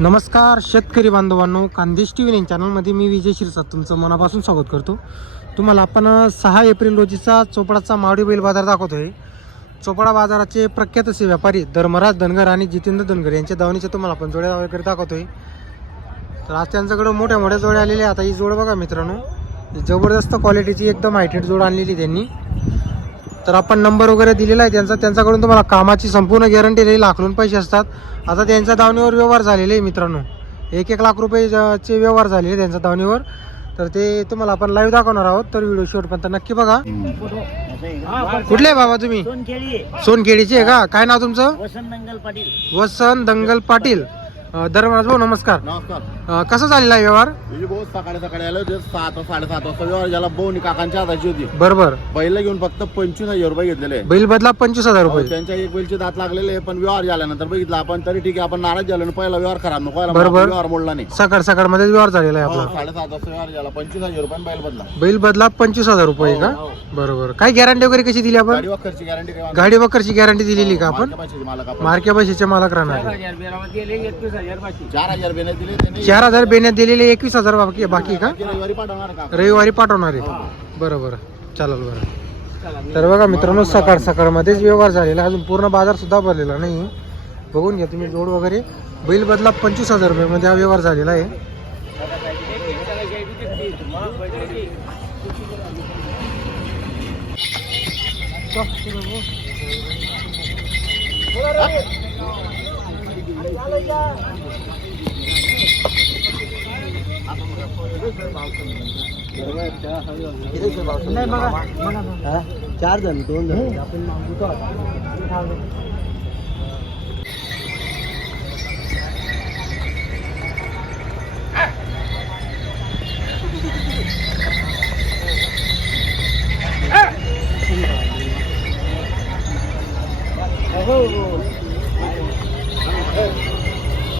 नमस्कार शेतकरी बांधवांनो कांदेश टी व्ही चॅनलमध्ये मी विजय शिरसाद. तुमचं मनापासून स्वागत करतो. तुम्हाला आपण सहा एप्रिल रोजीचा चोपडाचा मावडी बैल बाजार दाखवतोय. चोपडा बाजाराचे प्रख्यात असे व्यापारी धर्मराज धनगर आणि जितेंद्र धनगर यांच्या दावणीच्या तुम्हाला आपण जोड्या वगैरे दाखवतोय. तर आज त्यांच्याकडे मोठ्या मोठ्या जोड्या आलेल्या आता ही जोड बघा मित्रांनो. जबरदस्त क्वालिटीची एकदम हायटेड जोड आणलेली त्यांनी. तर आपण नंबर वगैरे दिलेला आहे त्यांचा त्यांच्याकडून तुम्हाला कामाची संपूर्ण गॅरंटी राहील आखलून पैसे असतात. आता त्यांच्या दावणीवर व्यवहार झालेले आहे मित्रांनो. एक एक लाख रुपये चे व्यवहार झालेले त्यांच्या दावणीवर. तर ते तुम्हाला आपण लाईव्ह दाखवणार आहोत तर व्हिडिओ शेवटपर्यंत नक्की बघा. कुठले आहे बाबा तुम्ही? सोनखेडी सोनखेडीचे आहे का? काय नाव तुमचं? वसंत मंगल पाटील. वसंत दंगल पाटील. धर्मराज भाऊ नमस्कार. नमस्कार. अं, कसा झालेला आहे व्यवहार? तुझी भाऊ सकाळी सकाळी आलो होते सात साडेसात वाजता व्यवहार झाला. भाऊ काकांच्या हाताची होती. बरोबर. बैल घेऊन फक्त पंचवीस हजार रुपये घेतलेले. बैल बदला पंचवीस हजार अहो, रुपये त्यांच्या एक बैलचे दात लागलेले पण व्यवहार झाल्यानंतर बघितला आपण तरी ठीक आहे आपण नाराज झालो आणि पहिला व्यवहार खराब नको व्हायला, बरोबर. व्यवहार मोडला नाही. सकाळ सकाळमध्ये व्यवहार झालेला आहे हो, आपला. साडेसात वाजता व्यवहार झाला. पंचवीस हजार रुपये बैल बदला. बैल बदला पंचवीस हजार रुपये का? हो, हो. बरोबर. काय गॅरंटी वगैरे कशी दिली आपण? गाडी वखरची गॅरंटी गाडी वकरची गॅरंटी दिलेली का आपण? मालक आपण. मार्के पैशाचे मालक राहणार. चार हजार बेने दिले त्यांनी चार हजार बेण्यात दिलेले एकवीस हजार बाकी बाकी का? रविवारी पाठवणार का रविवारी पाठवणार आहे. बरं बरं. चालेल बरं. तर बघा मित्रांनो सकाळ सकाळमध्येच व्यवहार झालेला. आहे. अजून पूर्ण बाजार सुद्धा भरलेला नाही. बघून घ्या तुम्ही जोड वगैरे. बैल बदला पंचवीस हजार रुपयामध्ये हा व्यवहार झालेला आहे. चार जण दोन जण आपण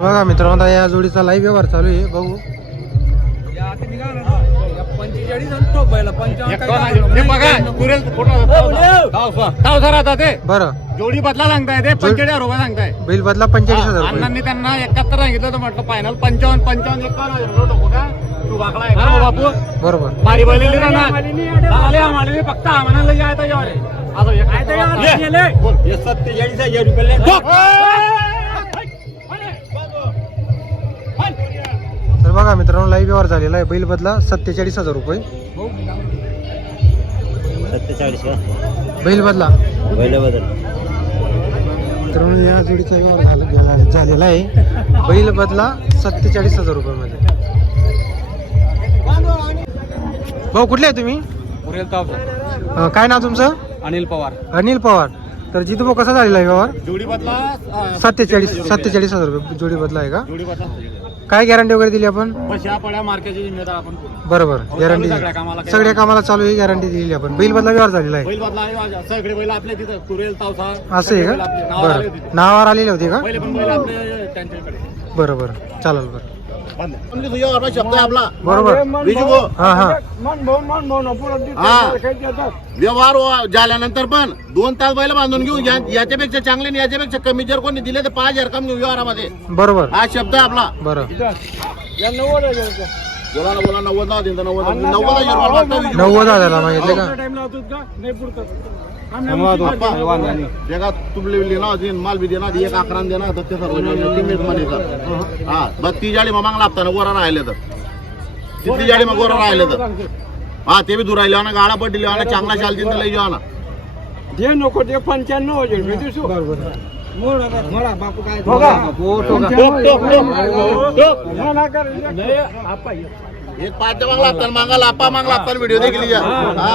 बघा मित्रांनो आता या जोडीचा लाईव्ह व्यवहार चालू आहे. बघू. बरं. जोडी बदला सांगताय ते पंचेचाळीस हजार रुपये सांगताय. बैल बदला पंचेचाळीस हजार अण्णांनी त्यांना एकाहत्तर सांगितलं होतं म्हटलं फायनल पंचावन्न पंचावन्न एकावन्न बापू. बरोबर. आले आम्हाला फक्त आम्हाला. हे सत्तेचाळीस हजार रुपये तर बघा मित्रांनो लाईव्ह व्यवहार झालेला आहे. बैल बदला सत्तेचाळीस हजार रुपये. सत्तेचाळीस बैल बदला. पहिलं बदल. मित्रांनो या जोडीचा व्यवहार झाला झालेला आहे. बैल बदला सत्तेचाळीस हजार रुपयामध्ये. भाऊ कुठले आहे तुम्ही? अं, काय नाव तुमचं? अनिल पवार. अनिल पवार. तर जितू भाऊ कसा झालेला आहे व्यवहार? जोडी बदला सत्तेचाळीस सत्तेचाळीस हजार रुपये जोडी बदला आहे का? जोडी बदला. काय गॅरंटी वगैरे दिली आपण? बस या पड्या मार्केटची जिम्मेदार आपण बरोबर. गॅरंटी चालू सगळ्या कामाला काही सगळ्या कामाला चालू ही गॅरंटी दिलेली आपण. बैल बदला व्यवहार झालेला आहे. बैल बदला आहे, सगळे बैल आपले तिथं. कुरेल तावसा असं आहे सगळे बैल का आपले. नावावर आले बरं होते. नावावर आलेले होते का? पहिले पण बैल आपले त्यांच्याकडे. बरं बरं. चालेल बरं. शब्द आहे आपला बरोबर. विजू भाऊ, हा हा. हा. व्यवहार वा- झाल्यानंतर पण दोन तास बैल बांधून घेऊ या- याच्यापेक्षा चांगले आणि याच्यापेक्षा कमी जर कोणी दिले तर पाच हजार कमी घेऊ व्यवहारामध्ये. बरोबर. हा शब्द आहे आपला. बरं. बोला ना बोला नव्वद नाव नव्वद नव्वद हजार रुपये मागता विजू. नव्वद हजारला मागितले का? बाप्पा, जगात तुमले लेना दिन माल बी देना एक अकरा देना तर ते सर्व टीममेटमध्ये सर हा बस ती जाडी मग मागला लागताना गोरा राहिले तर तिथली जाडी मग गोरा राहिले तर हा ते बी दूर राहिले ना गाडा पडली ना चांगला चालतील तर लई ना दे नको ते पंच्याण्णव हजार रुपये देसू. मोडा बापू काय एक पाच मागला लागताना मागा लापा मागला लागताना व्हिडिओ देखील या. हा.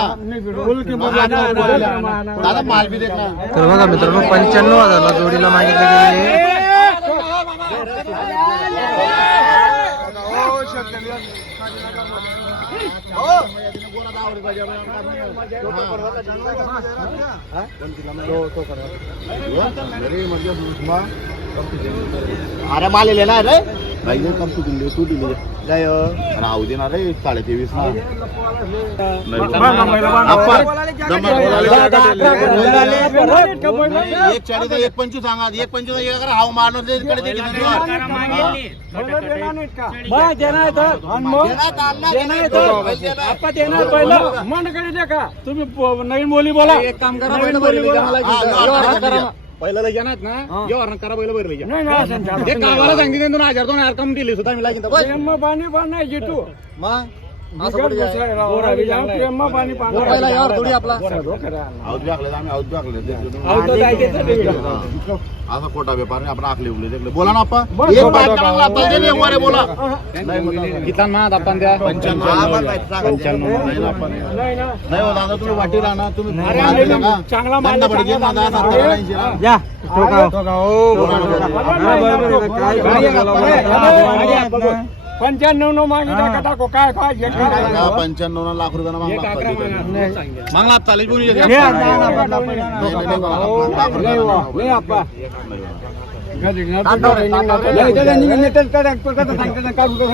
बोल की मग बाबा, आता ना, बोलायला. ना, ना, ना. दादा माल बी देत ना. तर बघा मित्रांनो पंच्याण्णव हजारला जोडीला मागितले गेले अरे माल लेना रे. काही नाही कम तू दिली तू दिली राहू दे ना रे साडे तेवीस ना। एक चाळीस एक पंचवीस सांगा एक पंचवीस एक हाव मारणार ते इकडे ते घेऊन जा. तुम्ही नवीन बोली बोला। एक काम करा बोला हा, व्यवहार करा. पहिला लय जणात ना व्यवहार करा पहिलं बैल लय नाही नाही असं नाही. सांगितले दोन हजार दोन हजार कम दिली सुद्धा मी लागेल तर बस. प्रेम पाणी पाण्याची तू मग असं कुठे आहे? पहिला यावर थोडी आपला आम्ही असा खोटा व्यापार नाही आपण आखले उरले देखले बोला ना एक बोला किती आपण द्या पंच्याण्णव पंच्याण्णव नाही ना आपण नाही ना नाही हो दादा तुम्ही वाटी राहा ना तुम्ही अरे? चांगला माल ना, पंच्याण्णव न मागितला का टाको काय काय जे काय दहा, पंच्याण्णव लाख रुपयानं मागला तिथे. मागला चालेल पण येते. हे आता नाही, नाही, नाही. लय आप्पा. हा. एक एक रुपयाला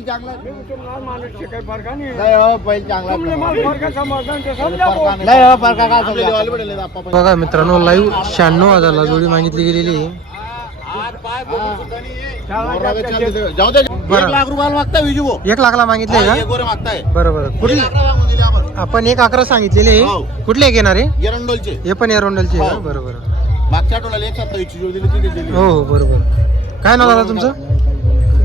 चांगला. माणूसचे काही फरक नाही. नाही हो बैल चांगला मला फरक समजलं ते समजा भाऊ. नाही. हो फरका काय आपले दिवाळी पडेल आहेत आप्पा पण. बघा मित्रांनो लाईव्ह शहाण्णव हजारला जोडी मागितली गेलेली जाऊ दे. एक लाख रुपयाला मागता विजू भाऊ. एक लाखला मागितले हा, का एक वर मागताय. बरं बरं. कुठली एक लाख रुपये मागून दिले आपण. एक अकरा सांगितलेले. हो. कुठले एक येणार? आहे एरंडोलचे. हे पण एरोंडलचे हो. बरं बरं. मागच्या आठवड्याला एक दिली दिली. हो हो बरोबर. काय नाव दादा तुमचं?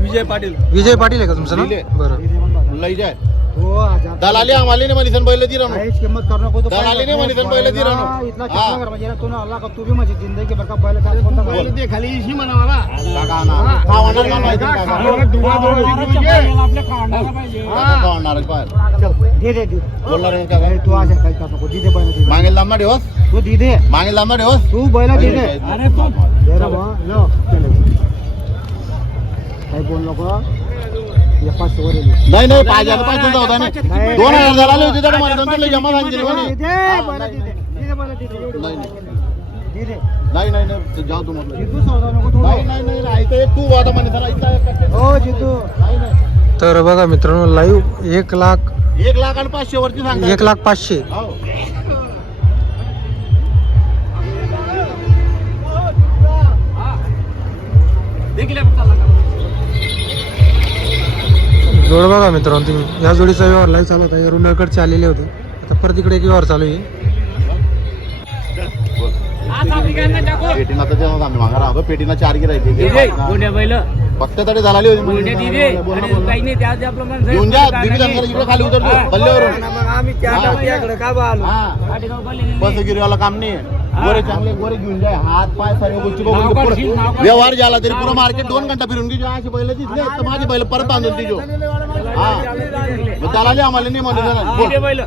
विजय पाटील. विजय पाटील आहे का तुमचं दिले. नाव बरं. लई जाय. दलाली आम्हाला नाही म्हणे पहिले दी राहणू किंमत करू नको तो दलाली नाही पहिले दी राहणू इथला हा. म्हणजे तू ना आला का तू बी माझी जिंदगी बरं का बैल काय कोणता बैल? ते खाली इशी म्हणावा काका ना? हा. होणार का माहिती आहे काका? आपल्या खाणारा पाहिजे. काका का होणार आहे पाय? दे दे दे. बोलणार आहे काका तू काही करू नको दे दे बैल दे. मागेल लांबा ठेवस तू दे दे मागेल लांबा ठेवस तू बैल दे दे. अरे तो दे रे बा लो. काही बोल नको. नाही नाही पाहिजे पाहिजे होता नाही दोन हजार झाले होते तर मला दोन तुला जमा सांगितले नाही नाही. नाही नाही नाही जाऊ तू म्हटलं जितू सौदा नको तू नाही नाही नाही नाही इथं एक तू आता म्हणे त्याला इथं एक कट्टे- हो जितू नाही नाही तर बघा मित्रांनो लाईव्ह एक लाख एक लाख आणि पाचशे वरती सांगा एक लाख पाचशे हो जोड बघा मित्रांनो तुम्ही. या जोडीचा व्यवहार लाईव्ह चालू होता. रुंडकडचे आलेले होते. आता परत इकडे एक व्यवहार चालू आहे. पेटीना तर जेव्हा आम्ही मागा राहतो पेटीना चार गिरायचे फक्त तरी झाली होती. घेऊन जा. दिदी जंगल इकडे खाली उतरतो हा. बस गिरीवाला काम नाही. गोरे चांगले गोरे घेऊन जाय हात पाय सर्व गोष्टी बघून ते पुरं- व्यवहार झाला तरी पुरं मार्केट दोन घंटा फिरून घे अशी बैल दिसले तर माझी बैल परत बांधून तिजो हा. मग त्याला नाही आम्हाला नाही म्हणलं बोल.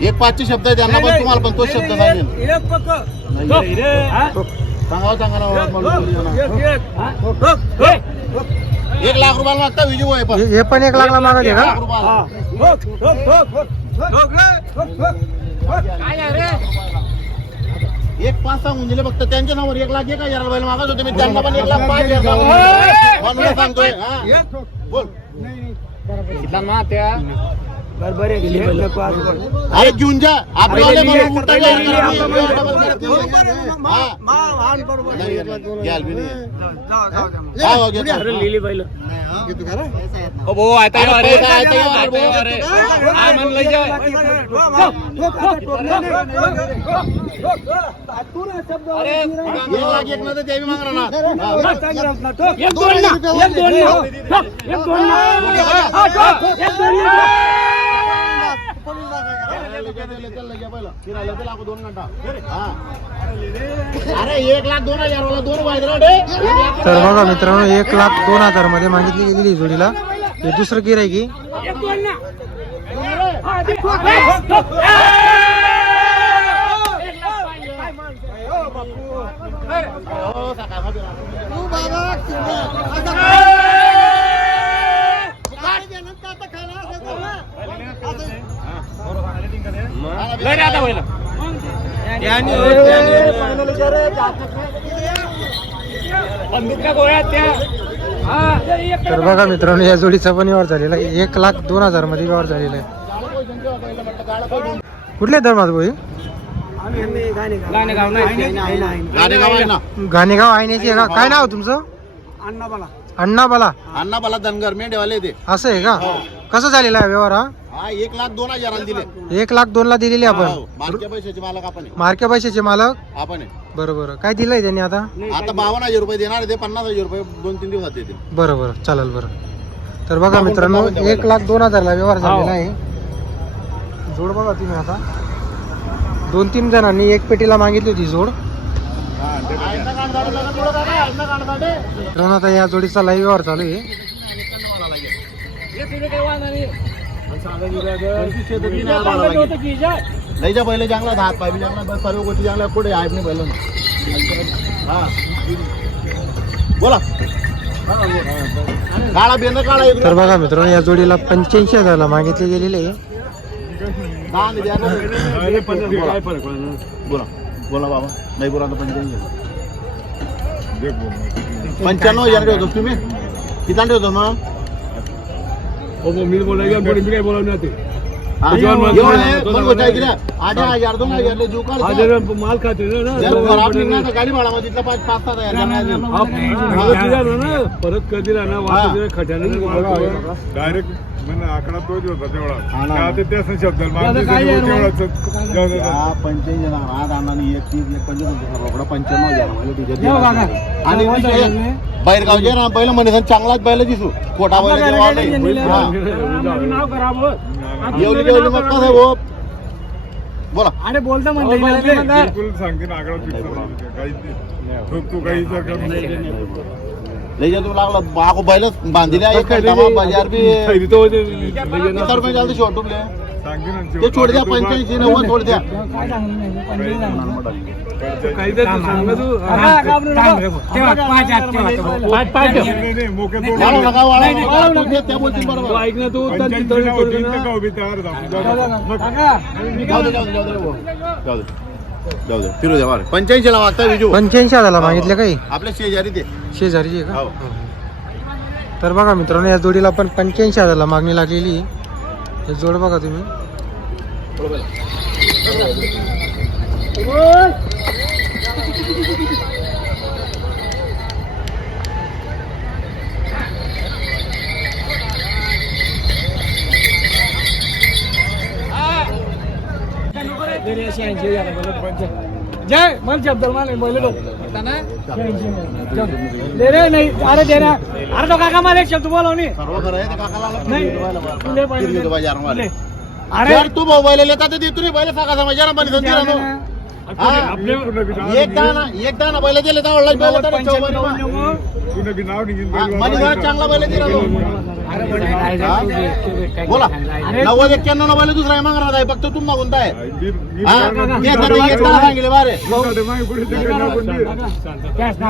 एक पाचशे शब्द आहे त्यांना पण तुम्हाला पण तोच शब्द सांगेल सांगावं सांगा ना ओळख म्हणून बोलू नका. एक लाख रुपयाला मागता विजू आहे पण. हे पण एक मागत आहे एक का? लाख रुपयाला एक पाच सांगून दिले फक्त. त्यांच्या नावावर एक लाख एक हजार बैल मागत होते. मी त्यांना पण एक लाख पाच हजार सांगतोय हा. बोल. कितला मात त्या अरे घेऊन जा. हा. हा, हो, घेतो. ओ भाऊ आता अरे, येवा रे पैसा आहे, आता येवा रे, भाऊ. येवा रे. हा, म्हणलं लय जाय. एक लाख एक ना तर. हा. हा बघा मित्रांनो एक लाख दोन हजारमध्ये मागितली गेलेली जोडीला हे दुसरं गिर आहे की हो, सकाळ लय आता हा तर बघा मित्रांनो या जोडीचा पण व्यवहार झालेला आहे. एक लाख दोन हजारमध्ये व्यवहार झालेला आहे. कुठले धर्मात भाई गाणे गाव नाही गाडी गाव आहे ना घाणेगाव आयण्याची आहे का? काय नाव तुमचं? अण्णा मला अण्णा बाला अण्णा मला धनगर मेंढेवाले ते. असं आहे का? कसं झालेला आहे व्यवहार हा? हा एक लाख दोन हजाराला दिले. एक लाख दोन ला दिलेली आपण. हो, मार्के पैशाचे मालक आपण आहे. मार्के पैशाचे मालक? आपण आहे. बरं बरं. काय दिलंय त्यांनी आता? आता बावन्न हजार रुपये देणार आहे ते पन्नास हजार रुपये दोन तीन दिवसात देतील. बरं बरं. चालेल बरं. तर बघा मित्रांनो एक लाख दोन हजारला व्यवहार झालेला आहे. जोड बघा तुम्ही आता. दोन तीन जणांनी एक पेटीला मागितली होती जोड. मित्रांनो आता या जोडीचा लाईव्ह व्यवहार चालू आहे. नाही जा पहिले चांगला हात पाय बी चांगला सर्व गोष्टी चांगल्या पुढे आहेत नाही पहिलं हा. बोला. काळा बेंद काळा तर बघा मित्रांनो या जोडीला पंच्याऐंशी हजारला मागितली गेलेली आहे. बोला. बोला. बाबा. नाही बोला पंच्याऐंशी पंच्याण्णव हजार ठेवतो तुम्ही. किती ठेवतो मग? मी बोलायला मी काय बोलावणार ते हा, एवढं माल खाते. हा, परत कधी राहणार खट्याने डायरेक्ट आकडा तोच होता तेवढा ते त्याच शब्द पंच्याण्णव. आणि बाहेरगावचे ना पहिलं म्हणे चांगलाच बैल दिसू खोटा बैल जेवली जेवली मग कसं आहे भाऊ? बोला. अरे बोलता म्हणते बिलकुल सांगते ना आकडा फिक्स काहीच नाही. तू- तू काही कमी नाही. लय जे तू लागला. बाको बैलच बांधिले आहे. कंटामा बाजार बी चालते ना ते छोड द्या पंच्याऐंशी नव्वद छोड द्या. झाली. फिरू द्या बरं पंच्याऐंशी ला वागता विजू. पंच्याऐंशी हजारला मागितले काही? आपल्या शेजारी ते शेजारीची आहे का? हो. तर बघा मित्रांनो या जोडीला पण पंच्याऐंशी हजारला मागणी लागलेली. आहे हे जोड बघा तुम्ही. जय मन शब्द माने बोलले बघ दे रे नाही अरे दे रे अरे तो काका मला एक शब्द बोलव नी. नाही. अरे यार तू भाऊ बैल येतात ते देतो नाही बैल साका समजा जरा बनी राहतो. हा. एक दाना एक दाना बैल दिले तर वडिलांचे बैल तर चौ बैल मा. तुने बी नाव निघेल हा, मनी चांगला बैल दिला? बोला नव्वद एक्क्याण्णव ना बैल दुसरा मागणार आहे फक्त तुम्ही मागून हा? दाना सांगितले बारे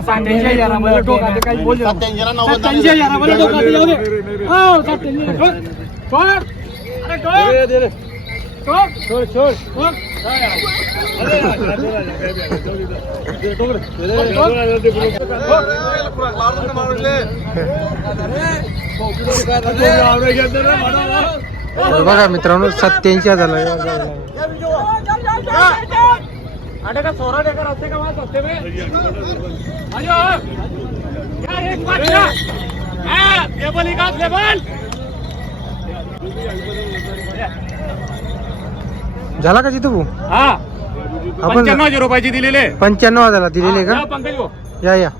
सत्याऐंशी हजार मला टोकाचे काही बोल सत्याऐंशी ना नव्वद बघा मित्रांनो सत्याऐंशी हजार अरे का सोरा टेकर असते का सत्ते में टेबल झाला का जिथू भाऊ? हा. आपण पंच्याण्णव हजार रुपयाची दिलेले. पंच्याण्णव हजारला दिलेली पंकज भाऊ. का या या.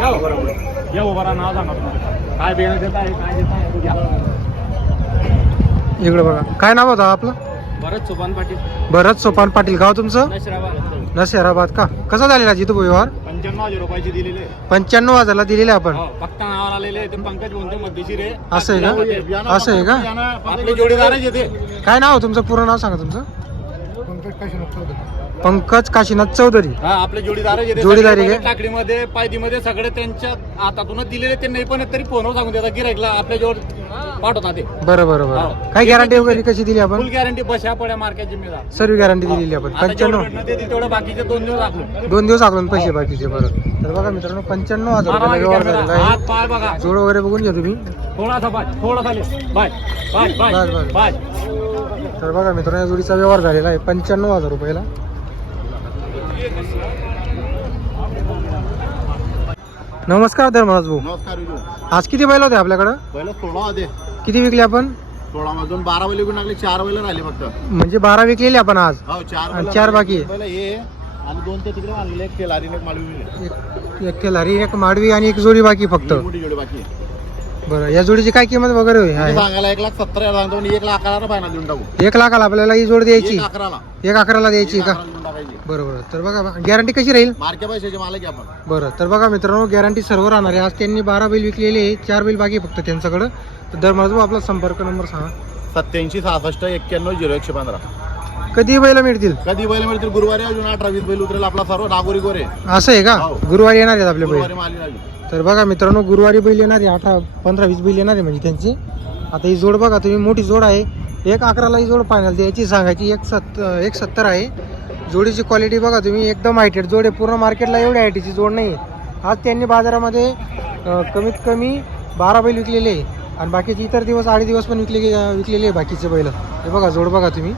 या उभा राहा. या उभा राहा, नाव सांगा तुम्हाला. काय बियाणं देत आहे काय देत आहे घ्या. इकडे बघा. काय नाव होतं आपलं? भरत सोपान पाटील. भरत सोपान पाटील. गाव तुमचं? नशराबाद. का? कसा झालेला जिथं व्यवहार? पंच्याण्णव हजार रुपयाचे दिलेले पंच्याण्णव हजारला दिलेले आपण? हो फक्त नावावर आलेले ते पंकज म्हणतो मध्यशीर आहे. असं आहे का? असं आहे का? आपले जोडीदारच येते काय नाव आहे तुमचं? पूर्ण नाव सांगा तुमचं. पंकज काशीनाथ चौधरी हा आपले जोडीदारच येते जोडीदार आहे सगळे का? टाकडीमध्ये पायदीमध्ये सगळे त्यांच्या हातातूनच दिलेले ते नाही पण तरी फोनवर सांगून देतात गिरायकला आपल्या जोड पाठवतात ते. बरं बरं बरं. हो. काय गॅरंटी वगैरे कशी दिली फुल आपण गॅरंटी बशा पड्या मार्केट जिम्मेदार सर्व गॅरंटी दिलेली आपण. आता जेवढं पंच्याण्णव भेटणं ते तेवढं बाकीचे दोन दिवस आपण दोन दिवस आगून पैसे बाकीचे बरं. तर बघा मित्रांनो पंच्याण्णव हजार व्यवहार झालेला हात आहे पाय बघा. जोड वगैरे बघून घ्या तुम्ही. थोडासा बाय थोडासा ले. Bye bye bye, bye. Bye. Bye. तर बघा मित्रांनो या जोडीचा व्यवहार झालेला आहे. पंच्याण्णव हजार रुपयाला. नमस्कार धर्मराज भाऊ. नमस्कार विजू आज किती बैल होते आपल्याकडं? पहिलं सोळा होते. किती विकले आपण? सोळा मधून बारा बैल विकून लागले चार बैल राहिले फक्त. म्हणजे बारा विकलेले आपण आज. हो चार आणि बैलं चार. बाकी. आहे. बैलं हे आणि दोन ते तिकडे एक तेलारी एक मालवी एक एक खिलारी एक माडवी आणि एक जोडी बाकी फक्त. मोठी जोडी बाकी. आहे. बरं या जोडीची काय किंमत वगैरे होईल? सांगायला एक लाख सत्तर हजार सांगतो आणि एक लाख अकरा फायनल देऊन टाकू. एक लाखाला आपल्याला ही जोड द्यायची. एक अकराला. एक अकराला द्यायची का? अकराला बरोबर तर बघा गॅरंटी कशी राहील? मार्के पैशाचे मालक आहे आपण. बरं तर बघा मित्रांनो गॅरंटी सर्व राहणार आहे. आज त्यांनी बारा बैल विकलेले आहे चार बैल बाकी फक्त त्यांच्याकडं. तर दर माझा आपला संपर्क नंबर सांगा. सत्याऐंशी सहासष्ट एक्क्याण्णव झिरो एकशे पंधरा. कधी बैल मिळतील? कधी बैल मिळतील? गुरुवारी अजून अठरा वीस बैल उतरेल आपला सर्व. नागोरी गोरे. असं आहे का? हो. गुरुवारी येणार आहेत आपले बैल. गुरुवारी माली राहिली. तर बघा मित्रांनो गुरुवारी बैल येणार आहे अठरा पंधरा वीस बैल येणार आहे म्हणजे त्यांची. आता ही जोड बघा तुम्ही मोठी जोड आहे. एक अकराला ही जोड फायनल द्यायची सांगायची एक सत्त एक सत्तर आहे. जोडीची क्वालिटी बघा तुम्ही एकदम हायटेड जोड आहे पूर्ण मार्केटला एवढी हायटीची जोड नाही आहे आज त्यांनी बाजारामध्ये अं, कमीत कमी बारा बैल विकलेले आहे. आणि बाकीचे इतर दिवस आठ दिवस पण विकले गे- विकलेले आहे बाकीचे बैल. हे बघा जोड बघा तुम्ही.